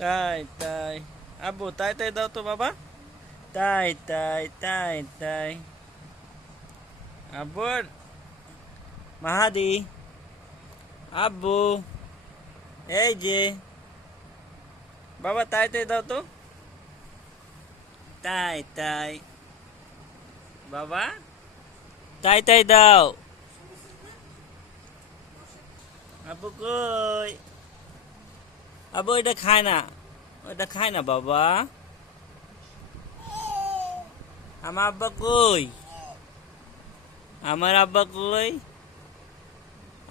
তাই তাই। আব্বু তাই তাই দাও তো বাবা। তাই তাই তাই তাই। আব্বুর মাহাদি। আব্বু এই যে বাবা তাই তাই দাও তো। তাই তাই। বাবা তাই তাই দাও। আব্বু কই? আব্বু এটা খায় না, ওটা খায় না বাবা। আমার আব্বা কই? আমার আব্বা কই?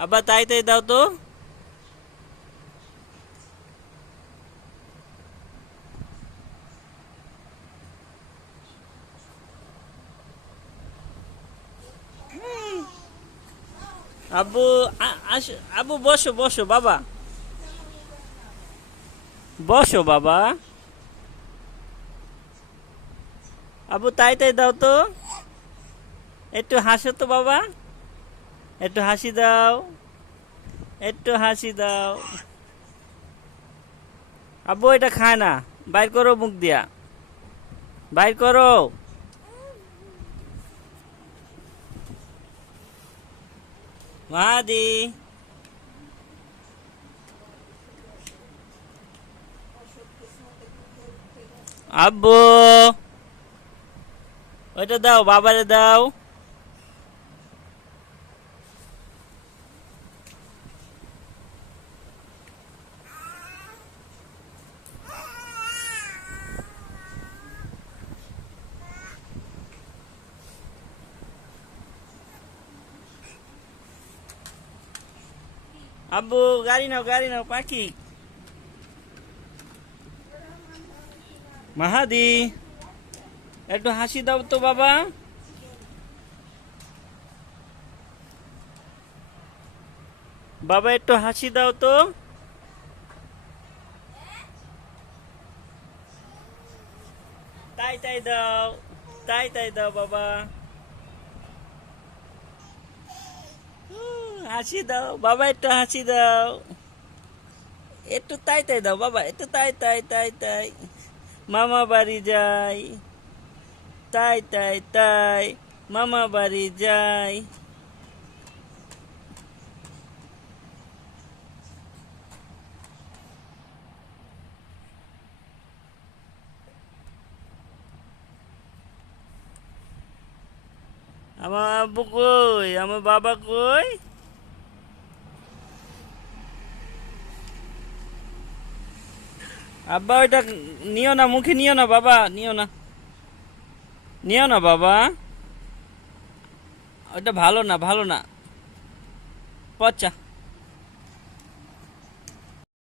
আব্বা তাই তাই দাও তো। আব্বু আব্বু বসো বসো বাবা। বসো বাবা। আব্বু তাই তাই দাও তো। একটু হাসো তো বাবা। একটু হাসি দাও। একটু হাসি দাও। আব্বু এটা খায় না, বাইর করো মুখ দিয়া। বাইর করো। মাহাদি। আব্বু ওইটা দাও, বাবারে দাও। আব্বু গাড়ি নাও পাখি। মাহাদি একটু হাসি দাও তো বাবা। বাবা একটু হাসি দাও তো। তাই তাই দাও। তাই তাই দাও বাবা। হাসি দাও বাবা, একটু হাসি দাও। একটু তাই তাই দাও বাবা, একটু তাই তাই তাই তাই। মামা বাড়ি যাই। তাই তাই তাই। মামা বাড়ি যাই। আমার আব্বু কই? আমার বাবা কই? আব্বা ওইটা নিও না, মুখে নিও না বাবা, নিও না। নিও না বাবা, ওইটা ভালো না, ভালো না, পচা।